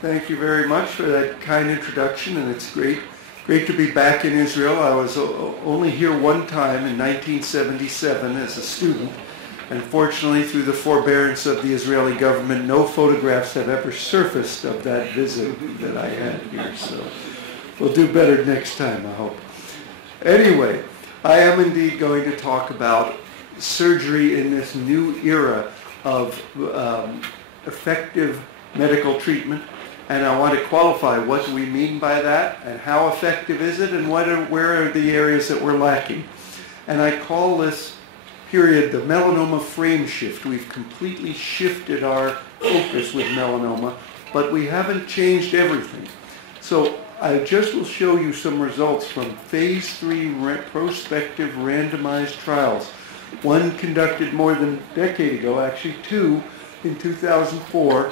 Thank you very much for that kind introduction, and it's great to be back in Israel. I was only here one time in 1977 as a student, and fortunately through the forbearance of the Israeli government, no photographs have ever surfaced of that visit that I had here, so we'll do better next time, I hope. Anyway, I am indeed going to talk about surgery in this new era of effective medical treatment. And I want to qualify what do we mean by that, and how effective is it, and where are the areas that we're lacking. And I call this period the melanoma frame shift. We've completely shifted our focus with melanoma, but we haven't changed everything. So I just will show you some results from phase 3 prospective randomized trials. One conducted more than a decade ago, actually two, in 2004,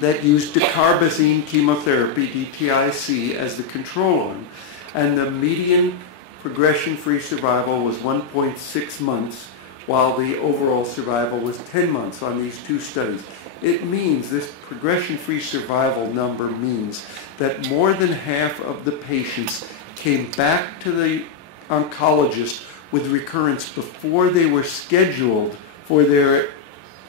that used dacarbazine chemotherapy, DTIC, as the control arm. And the median progression-free survival was 1.6 months, while the overall survival was 10 months on these two studies. It means, this progression-free survival number means that more than half of the patients came back to the oncologist with recurrence before they were scheduled for their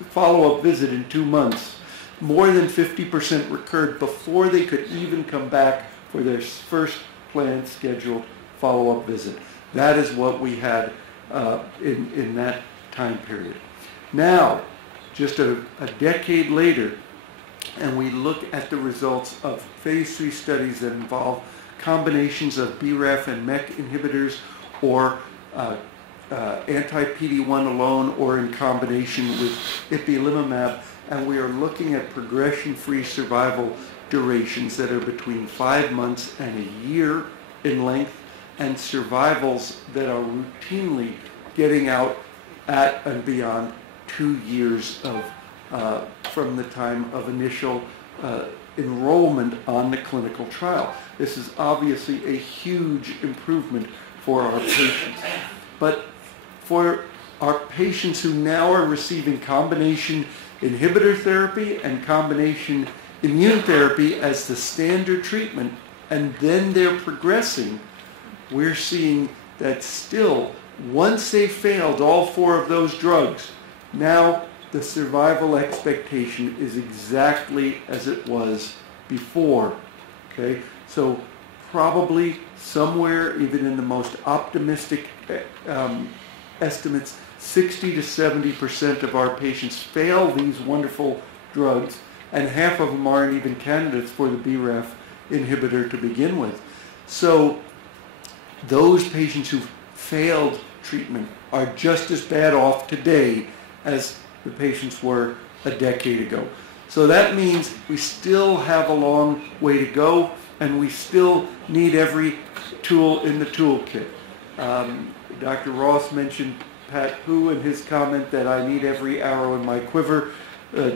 follow-up visit in 2 months. More than 50% recurred before they could even come back for their first planned scheduled follow-up visit. That is what we had in that time period. Now, just a decade later, and we look at the results of phase 3 studies that involve combinations of BRAF and MEK inhibitors, or anti-PD-1 alone, or in combination with ipilimumab, and we are looking at progression-free survival durations that are between 5 months and a year in length, and survivals that are routinely getting out at and beyond 2 years from the time of initial enrollment on the clinical trial. This is obviously a huge improvement for our patients. But for our patients who now are receiving combination inhibitor therapy and combination immune therapy as the standard treatment, and then they're progressing, we're seeing that still, once they've failed all 4 of those drugs, now the survival expectation is exactly as it was before. Okay, so probably somewhere, even in the most optimistic estimates, 60 to 70% of our patients fail these wonderful drugs, and half of them aren't even candidates for the BRAF inhibitor to begin with. So those patients who failed treatment are just as bad off today as the patients were a decade ago. So that means we still have a long way to go, and we still need every tool in the toolkit. Dr. Ross mentioned Pat Hu in his comment that I need every arrow in my quiver.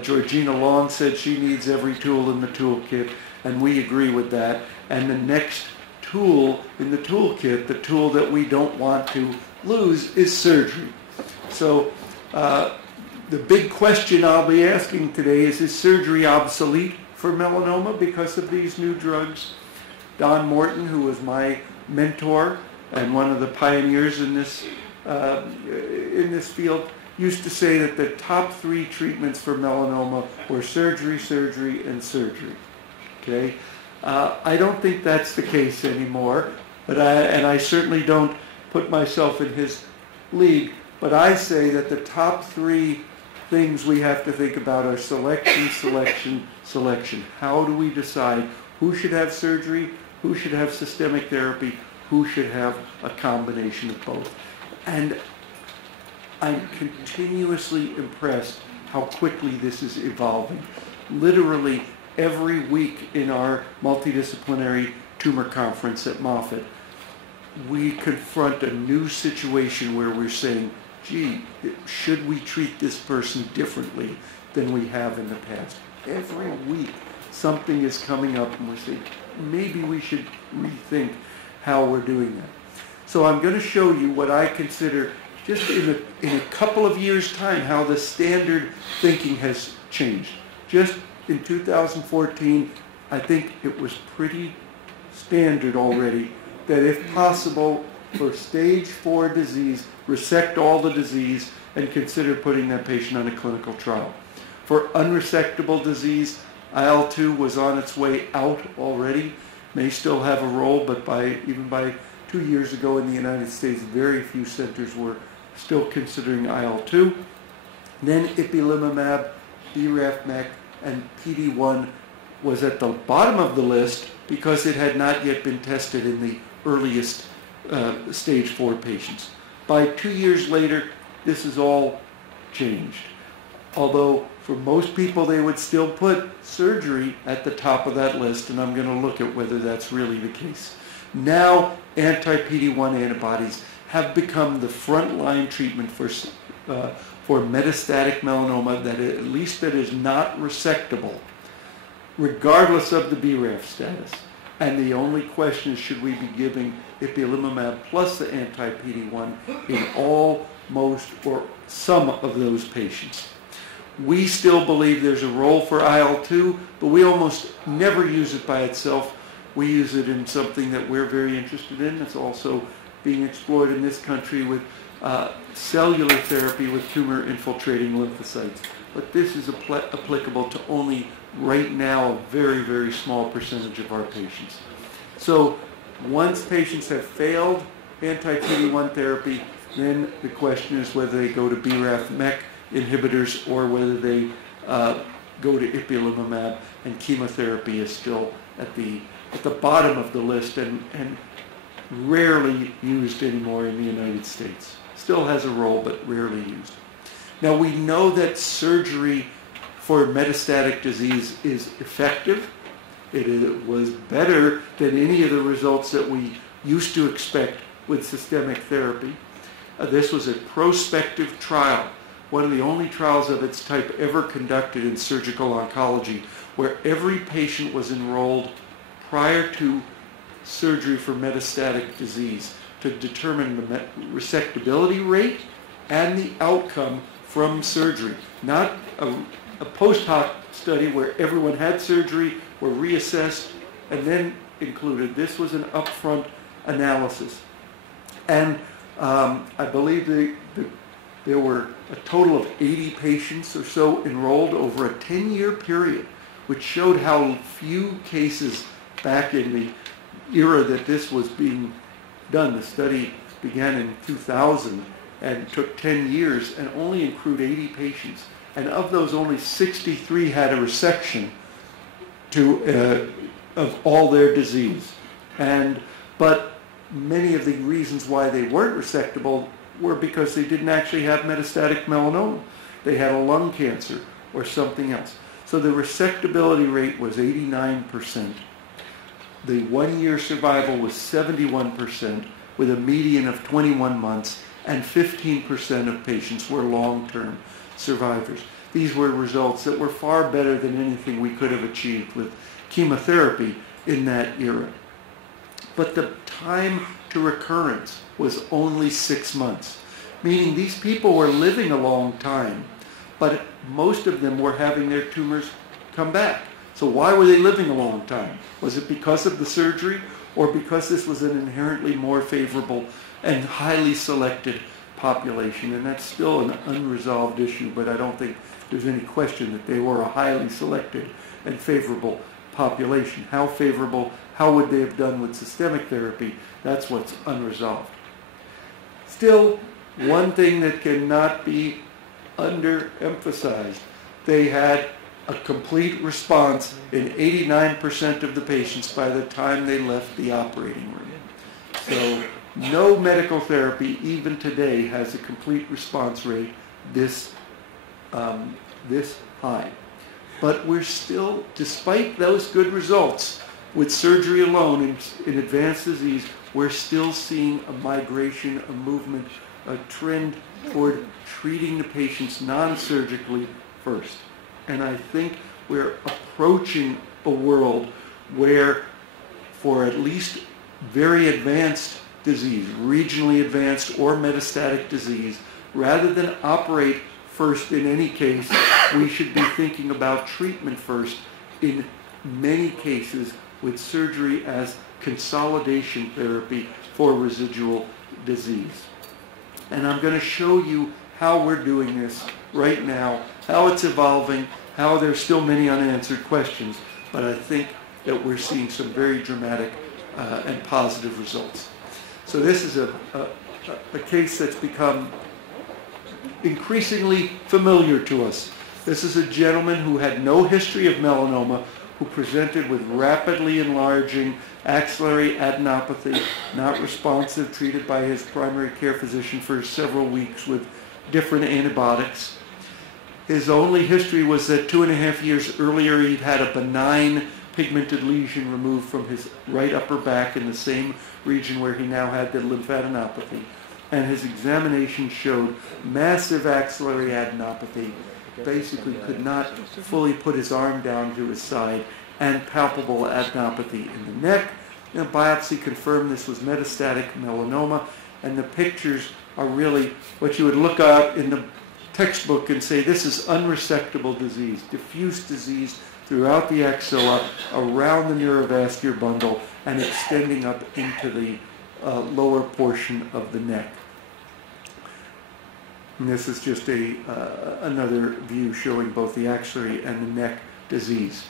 Georgina Long said she needs every tool in the toolkit, and we agree with that. And the next tool in the toolkit, the tool that we don't want to lose, is surgery. So the big question I'll be asking today is surgery obsolete for melanoma because of these new drugs? Don Morton, who was my mentor and one of the pioneers in this field, used to say that the top 3 treatments for melanoma were surgery, surgery, and surgery. Okay, I don't think that's the case anymore, but I certainly don't put myself in his league. But I say that the top 3 things we have to think about are selection, selection, selection. How do we decide who should have surgery, who should have systemic therapy, who should have a combination of both? And I'm continuously impressed how quickly this is evolving. Literally every week in our multidisciplinary tumor conference at Moffitt, we confront a new situation where we're saying, gee, should we treat this person differently than we have in the past? Every week something is coming up and we're saying, maybe we should rethink how we're doing that. So I'm going to show you what I consider, just in a couple of years' time, how the standard thinking has changed. Just in 2014, I think it was pretty standard already that if possible, for stage 4 disease, resect all the disease and consider putting that patient on a clinical trial. For unresectable disease, IL-2 was on its way out already, may still have a role, but even by 2 years ago in the United States, very few centers were still considering IL-2. Then ipilimumab, BRAF/MEK, and PD-1 was at the bottom of the list because it had not yet been tested in the earliest stage 4 patients. By 2 years later, this is all changed. Although for most people they would still put surgery at the top of that list, and I'm going to look at whether that's really the case. Now anti-PD-1 antibodies have become the frontline treatment for metastatic melanoma that at least that is not resectable, regardless of the BRAF status. And the only question is, should we be giving ipilimumab plus the anti-PD-1 in all, most, or some of those patients? We still believe there's a role for IL-2, but we almost never use it by itself. We use it in something that we're very interested in. It's also being explored in this country with cellular therapy with tumor-infiltrating lymphocytes. But this is applicable to only, right now, a very, very small percentage of our patients. So once patients have failed anti-PD-1 therapy, then the question is whether they go to BRAF/MEK inhibitors or whether they go to ipilimumab, and chemotherapy is still at the bottom of the list and rarely used anymore in the United States. Still has a role, but rarely used. Now we know that surgery for metastatic disease is effective. It was better than any of the results that we used to expect with systemic therapy. This was a prospective trial, one of the only trials of its type ever conducted in surgical oncology, where every patient was enrolled prior to surgery for metastatic disease to determine the resectability rate and the outcome from surgery. Not a post hoc study where everyone had surgery, were reassessed, and then included. This was an upfront analysis. And I believe there were a total of 80 patients or so enrolled over a 10-year period, which showed how few cases back in the era that this was being done. The study began in 2000 and took 10 years and only accrued 80 patients. And of those, only 63 had a resection of all their disease. But many of the reasons why they weren't resectable were because they didn't actually have metastatic melanoma. They had a lung cancer or something else. So the resectability rate was 89%. The 1-year survival was 71%, with a median of 21 months, and 15% of patients were long-term survivors. These were results that were far better than anything we could have achieved with chemotherapy in that era. But the time to recurrence was only 6 months, meaning these people were living a long time, but most of them were having their tumors come back. So why were they living a long time? Was it because of the surgery, or because this was an inherently more favorable and highly selected population? And that's still an unresolved issue, but I don't think there's any question that they were a highly selected and favorable population. How favorable, how would they have done with systemic therapy? That's what's unresolved. Still, one thing that cannot be underemphasized, they had a complete response in 89% of the patients by the time they left the operating room. So no medical therapy, even today, has a complete response rate this high. But we're still, despite those good results, with surgery alone in advanced disease, we're still seeing a migration, a movement, a trend toward treating the patients non-surgically first. And I think we're approaching a world where, for at least very advanced disease, regionally advanced or metastatic disease, rather than operate first in any case, we should be thinking about treatment first in many cases with surgery as consolidation therapy for residual disease. And I'm going to show you how we're doing this right now, how it's evolving, how there's still many unanswered questions, but I think that we're seeing some very dramatic and positive results. So this is a case that's become increasingly familiar to us. This is a gentleman who had no history of melanoma, who presented with rapidly enlarging axillary adenopathy, not responsive, treated by his primary care physician for several weeks with different antibiotics. His only history was that 2.5 years earlier he'd had a benign pigmented lesion removed from his right upper back in the same region where he now had the lymphadenopathy. And his examination showed massive axillary adenopathy, basically could not fully put his arm down to his side, and palpable adenopathy in the neck. And biopsy confirmed this was metastatic melanoma, and the pictures are really what you would look at in the textbook and say this is unresectable disease, diffuse disease throughout the axilla, around the neurovascular bundle, and extending up into the lower portion of the neck. And this is just another view showing both the axillary and the neck disease.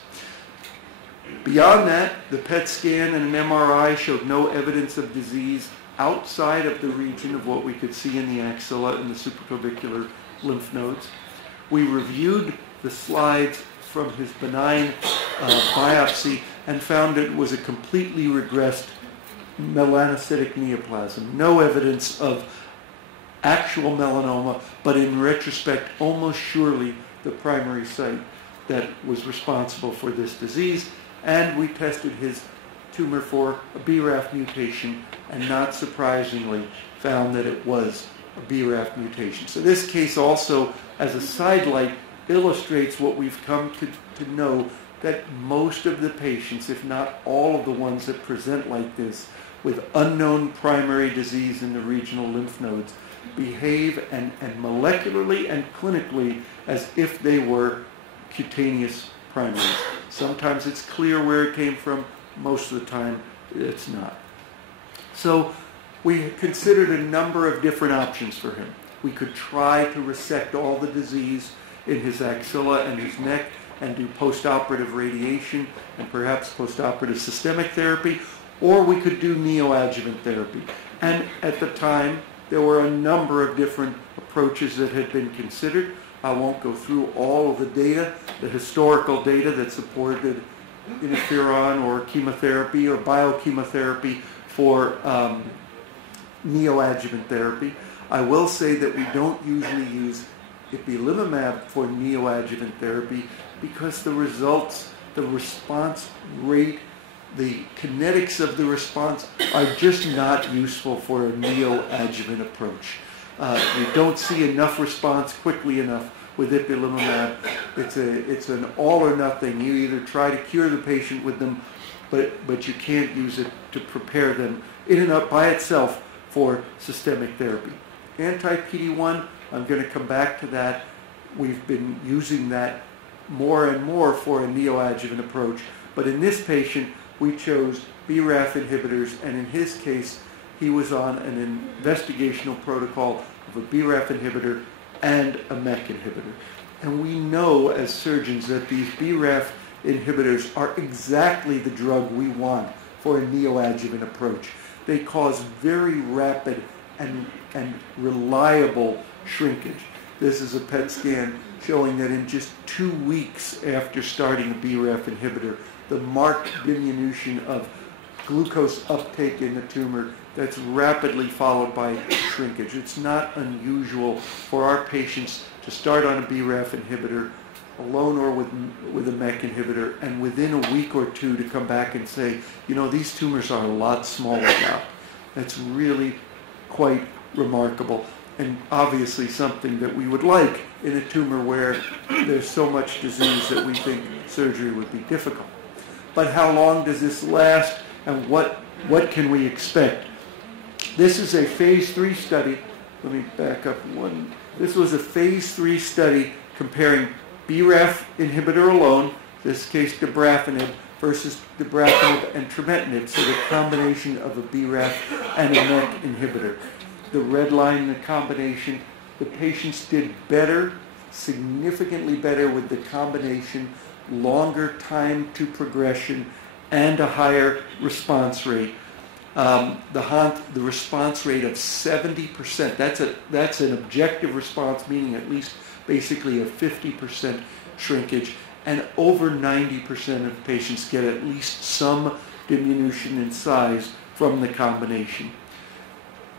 Beyond that, the PET scan and an MRI showed no evidence of disease outside of the region of what we could see in the axilla and the supraclavicular lymph nodes. We reviewed the slides from his benign biopsy and found it was a completely regressed melanocytic neoplasm. No evidence of actual melanoma, but in retrospect, almost surely the primary site that was responsible for this disease. And we tested his tumor for a BRAF mutation, and not surprisingly found that it was a BRAF mutation. So this case also, as a sidelight, illustrates what we've come to know, that most of the patients, if not all of the ones that present like this, with unknown primary disease in the regional lymph nodes, behave and molecularly and clinically as if they were cutaneous primaries. Sometimes it's clear where it came from, most of the time it's not. So we considered a number of different options for him. We could try to resect all the disease in his axilla and his neck and do postoperative radiation and perhaps postoperative systemic therapy, or we could do neoadjuvant therapy. And at the time, there were a number of different approaches that had been considered. I won't go through all of the data, the historical data that supported interferon or chemotherapy or biochemotherapy for neoadjuvant therapy. I will say that we don't usually use ipilimumab for neoadjuvant therapy because the results, the response rate, the kinetics of the response are just not useful for a neoadjuvant approach. You don't see enough response quickly enough with ipilimumab. It's an all or nothing. You either try to cure the patient with them, but you can't use it to prepare them in and up by itself for systemic therapy. Anti-PD-1, I'm going to come back to that. We've been using that more and more for a neoadjuvant approach, but in this patient, we chose BRAF inhibitors, and in his case, he was on an investigational protocol of a BRAF inhibitor and a MEK inhibitor. And we know as surgeons that these BRAF inhibitors are exactly the drug we want for a neoadjuvant approach. They cause very rapid and reliable shrinkage. This is a PET scan showing that in just 2 weeks after starting a BRAF inhibitor, the marked diminution of glucose uptake in the tumor that's rapidly followed by shrinkage. It's not unusual for our patients to start on a BRAF inhibitor alone or with a MEK inhibitor, and within a week or two to come back and say, you know, these tumors are a lot smaller now. That's really quite remarkable, and obviously something that we would like in a tumor where there's so much disease that we think surgery would be difficult. But how long does this last, and what can we expect? This is a phase 3 study. Let me back up one. This was a phase 3 study comparing BRAF inhibitor alone, this case dabrafenib versus dabrafenib and trametinib, so the combination of a BRAF and a MEK inhibitor. The red line, the combination, the patients did better, significantly better with the combination, longer time to progression, and a higher response rate. The response rate of 70%, that's an objective response, meaning at least basically a 50% shrinkage, and over 90% of patients get at least some diminution in size from the combination.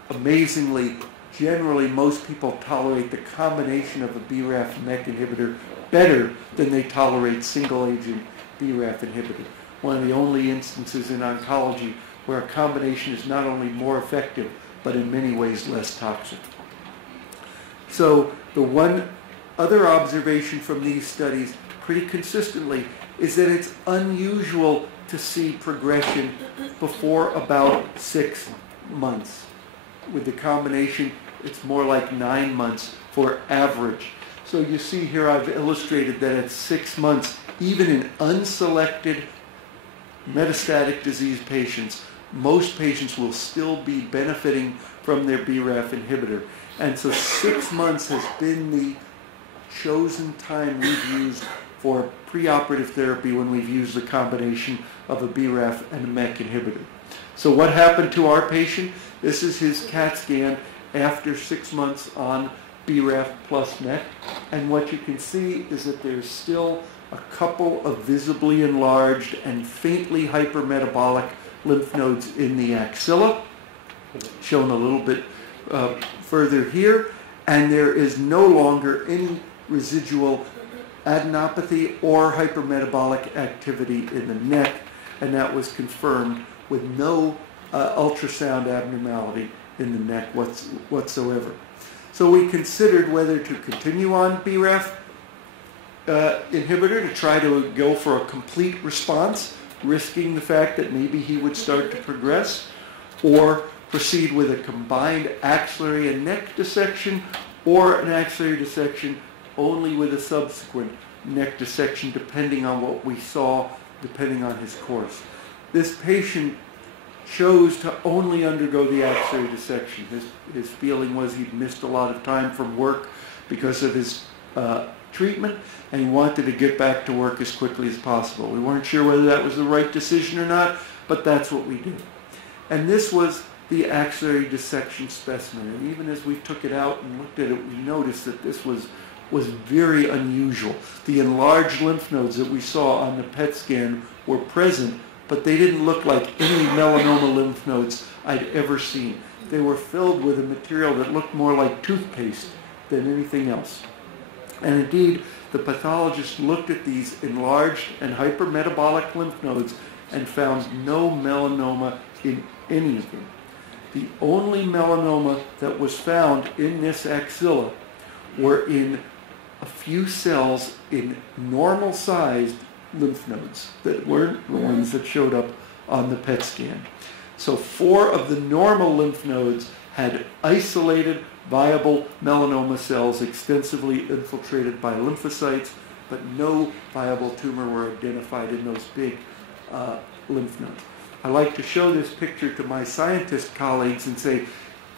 Amazingly, generally most people tolerate the combination of a BRAF MEK inhibitor better than they tolerate single-agent BRAF inhibitor. One of the only instances in oncology where a combination is not only more effective, but in many ways less toxic. So the one other observation from these studies pretty consistently is that it's unusual to see progression before about 6 months. With the combination, it's more like 9 months for average. So you see here I've illustrated that at 6 months, even in unselected metastatic disease patients, most patients will still be benefiting from their BRAF inhibitor. And so 6 months has been the chosen time we've used for preoperative therapy when we've used the combination of a BRAF and a MEK inhibitor. So what happened to our patient? This is his CAT scan after 6 months on BRAF plus MEK. And what you can see is that there's still a couple of visibly enlarged and faintly hypermetabolic lymph nodes in the axilla, shown a little bit further here, and there is no longer any residual adenopathy or hypermetabolic activity in the neck, and that was confirmed with no ultrasound abnormality in the neck whatsoever. So we considered whether to continue on BRAF inhibitor to try to go for a complete response, risking the fact that maybe he would start to progress, or proceed with a combined axillary and neck dissection, or an axillary dissection only with a subsequent neck dissection, depending on what we saw, depending on his course. This patient chose to only undergo the axillary dissection. His feeling was he'd missed a lot of time from work because of his treatment, and he wanted to get back to work as quickly as possible. We weren't sure whether that was the right decision or not, but that's what we did. And this was the axillary dissection specimen. And even as we took it out and looked at it, we noticed that this was very unusual. The enlarged lymph nodes that we saw on the PET scan were present, but they didn't look like any melanoma lymph nodes I'd ever seen. They were filled with a material that looked more like toothpaste than anything else. And indeed, the pathologist looked at these enlarged and hypermetabolic lymph nodes and found no melanoma in any of them. The only melanoma that was found in this axilla were in a few cells in normal-sized lymph nodes that weren't the ones that showed up on the PET scan. So 4 of the normal lymph nodes had isolated viable melanoma cells extensively infiltrated by lymphocytes, but no viable tumor were identified in those big lymph nodes. I like to show this picture to my scientist colleagues and say,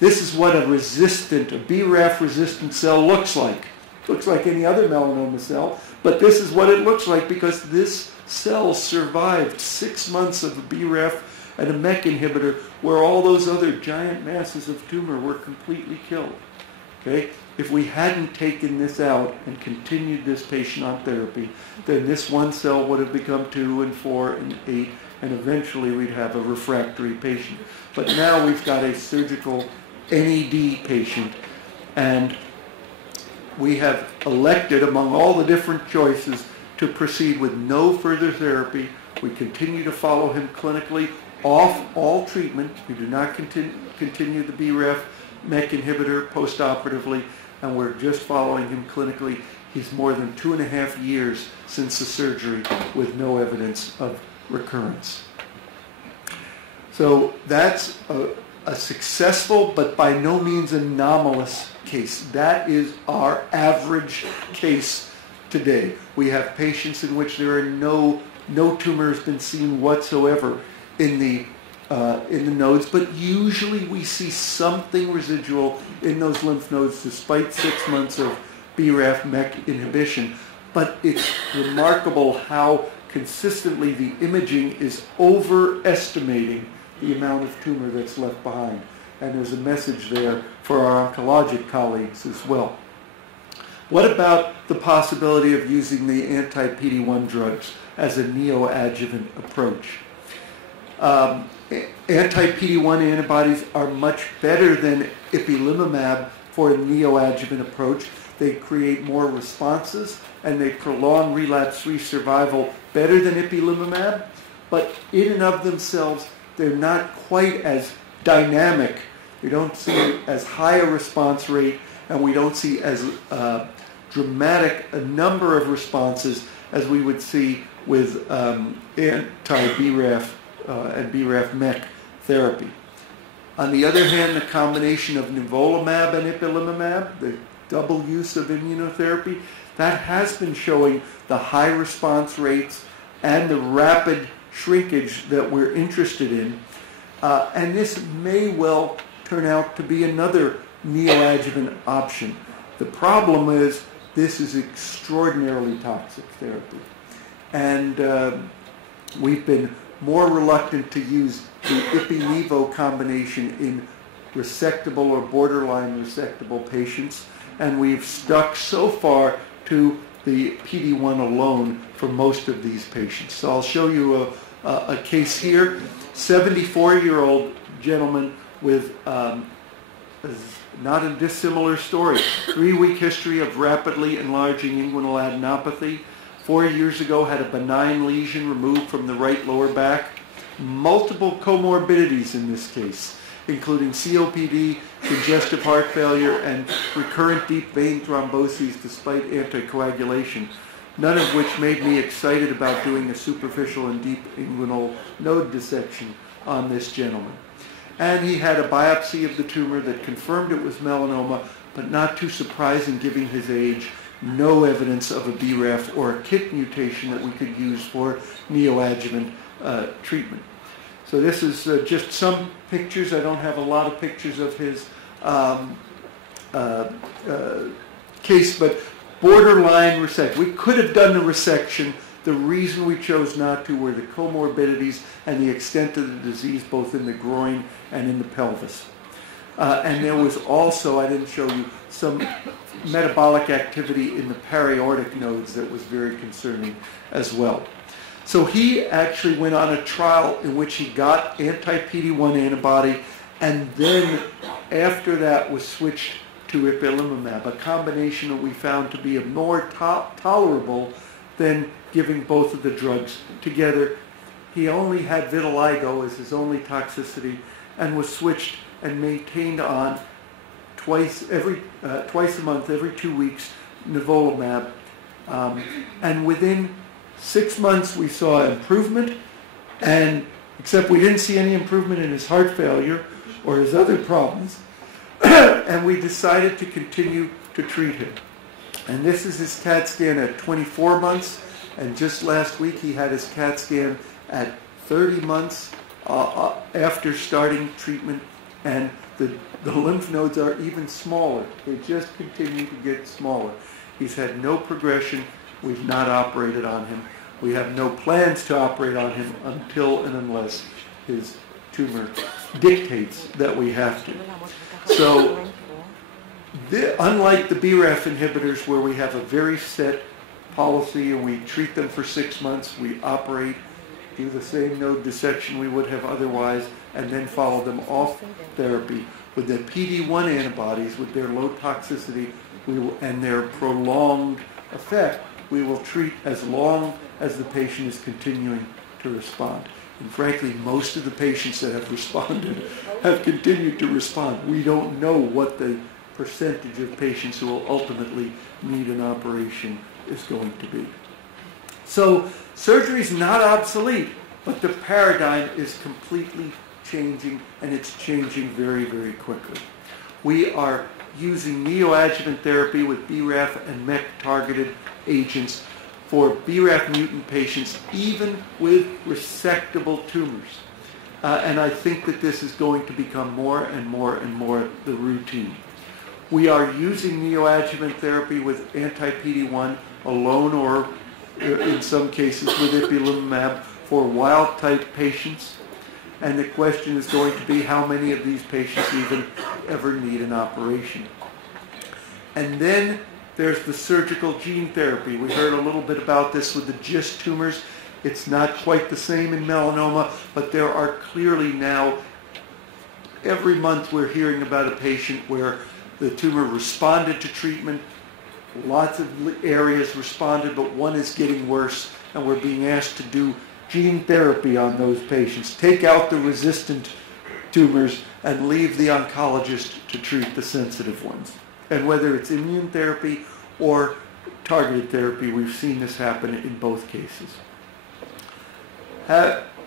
this is what a BRAF-resistant cell looks like. It looks like any other melanoma cell, but this is what it looks like because this cell survived 6 months of a BRAF and a MEK inhibitor where all those other giant masses of tumor were completely killed. Okay? If we hadn't taken this out and continued this patient on therapy, then this one cell would have become 2 and 4 and 8, and eventually we'd have a refractory patient. But now we've got a surgical NED patient, and we have elected among all the different choices to proceed with no further therapy. We continue to follow him clinically off all treatment. We do not continue the BRAF MEK inhibitor postoperatively, and we're just following him clinically. He's more than 2.5 years since the surgery with no evidence of recurrence. So that's a successful but by no means anomalous case. That is our average case today. We have patients in which there are no tumor has been seen whatsoever in the nodes, but usually we see something residual in those lymph nodes despite 6 months of BRAF/MEK inhibition. But it's remarkable how consistently the imaging is overestimating the amount of tumor that's left behind. And there's a message there for our oncologic colleagues as well. What about the possibility of using the anti-PD-1 drugs as a neoadjuvant approach? Anti-PD-1 antibodies are much better than ipilimumab for a neoadjuvant approach. They create more responses and they prolong relapse-free survival better than ipilimumab, but in and of themselves, they're not quite as dynamic. We don't see as high a response rate, and we don't see as dramatic a number of responses as we would see with anti-BRAF and BRAF/MEK therapy. On the other hand, the combination of nivolumab and ipilimumab, the double use of immunotherapy, that has been showing the high response rates and the rapid shrinkage that we're interested in. And this may well turn out to be another neoadjuvant option. The problem is this is extraordinarily toxic therapy. And we've been more reluctant to use the ipi-nivo combination in resectable or borderline resectable patients, and we've stuck so far to the PD-1 alone for most of these patients. So I'll show you a case here. 74-year-old gentleman with not a dissimilar story. 3-week history of rapidly enlarging inguinal adenopathy. 4 years ago had a benign lesion removed from the right lower back. Multiple comorbidities in this case, including COPD, congestive heart failure, and recurrent deep vein thromboses despite anticoagulation, none of which made me excited about doing a superficial and deep inguinal node dissection on this gentleman. And he had a biopsy of the tumor that confirmed it was melanoma, but not too surprising given his age, no evidence of a BRAF or a KIT mutation that we could use for neoadjuvant treatment. So this is just some pictures. I don't have a lot of pictures of his case, but borderline resection. We could have done the resection. The reason we chose not to were the comorbidities and the extent of the disease both in the groin and in the pelvis. And there was also, I didn't show you, some metabolic activity in the periaortic nodes that was very concerning as well. So he actually went on a trial in which he got anti-PD-1 antibody and then after that was switched to ipilimumab, a combination that we found to be more tolerable than giving both of the drugs together. He only had vitiligo as his only toxicity and was switched and maintained on twice a month, every 2 weeks, nivolumab. And within 6 months we saw improvement, and except we didn't see any improvement in his heart failure or his other problems, and we decided to continue to treat him. And this is his CAT scan at 24 months, and just last week he had his CAT scan at 30 months after starting treatment, and the lymph nodes are even smaller. They just continue to get smaller. He's had no progression. We've not operated on him. We have no plans to operate on him until and unless his tumor dictates that we have to. So, unlike the BRAF inhibitors where we have a very set policy and we treat them for 6 months, we operate, do the same node dissection we would have otherwise, and then follow them off therapy. With the PD-1 antibodies, with their low toxicity and their prolonged effect, we will treat as long as the patient is continuing to respond. And frankly, most of the patients that have responded have continued to respond. We don't know what the percentage of patients who will ultimately need an operation is going to be. So surgery is not obsolete, but the paradigm is completely changing, and it's changing very, very quickly. We are using neoadjuvant therapy with BRAF and MEK targeted agents for BRAF mutant patients, even with resectable tumors. And I think that this is going to become more and more and more the routine. We are using neoadjuvant therapy with anti-PD-1 alone, or in some cases with ipilimumab for wild-type patients. And the question is going to be how many of these patients even ever need an operation. And then there's the surgical gene therapy. We heard a little bit about this with the GIST tumors. It's not quite the same in melanoma, but there are clearly now, every month we're hearing about a patient where the tumor responded to treatment, lots of areas responded, but one is getting worse, and we're being asked to do gene therapy on those patients. Take out the resistant tumors and leave the oncologist to treat the sensitive ones. And whether it's immune therapy or targeted therapy, we've seen this happen in both cases.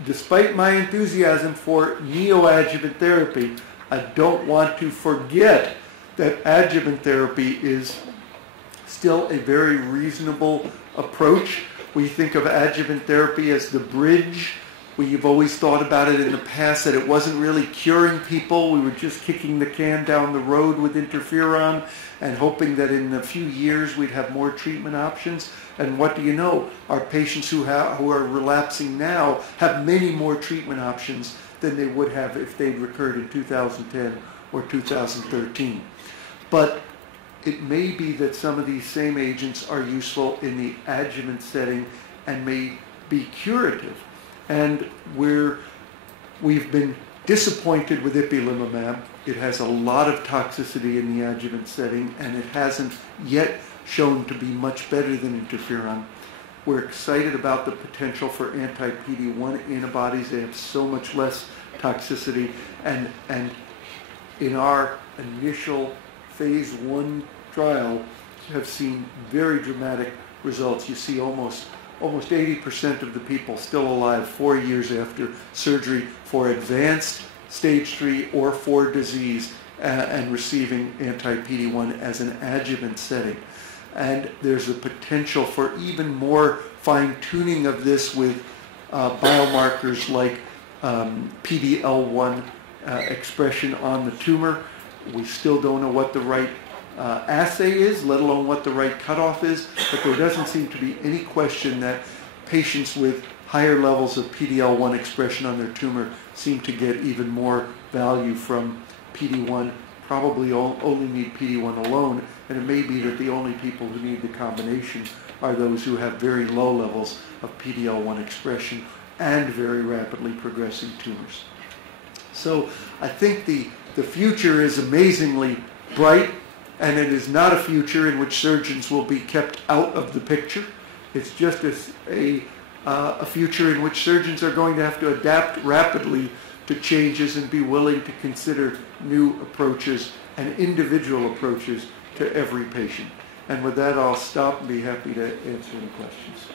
Despite my enthusiasm for neoadjuvant therapy, I don't want to forget that adjuvant therapy is still a very reasonable approach. We think of adjuvant therapy as the bridge. We've always thought about it in the past that it wasn't really curing people. We were just kicking the can down the road with interferon and hoping that in a few years we'd have more treatment options. And what do you know? Our patients who are relapsing now have many more treatment options than they would have if they'd recurred in 2010 or 2013. But it may be that some of these same agents are useful in the adjuvant setting and may be curative. And we've been disappointed with ipilimumab. It has a lot of toxicity in the adjuvant setting, and it hasn't yet shown to be much better than interferon. We're excited about the potential for anti-PD-1 antibodies. They have so much less toxicity, and in our initial phase 1 trial have seen very dramatic results. You see almost 80% of the people still alive 4 years after surgery for advanced stage 3 or 4 disease and receiving anti-PD-1 as an adjuvant setting. And there's a potential for even more fine-tuning of this with biomarkers like PD-L1 expression on the tumor. We still don't know what the right assay is, let alone what the right cutoff is, but there doesn't seem to be any question that patients with higher levels of PD-L1 expression on their tumor seem to get even more value from PD-1, probably only need PD-1 alone, and it may be that the only people who need the combination are those who have very low levels of PD-L1 expression and very rapidly progressing tumors. So I think the future is amazingly bright, and it is not a future in which surgeons will be kept out of the picture. It's just a future in which surgeons are going to have to adapt rapidly to changes and be willing to consider new approaches and individual approaches to every patient. And with that, I'll stop and be happy to answer any questions.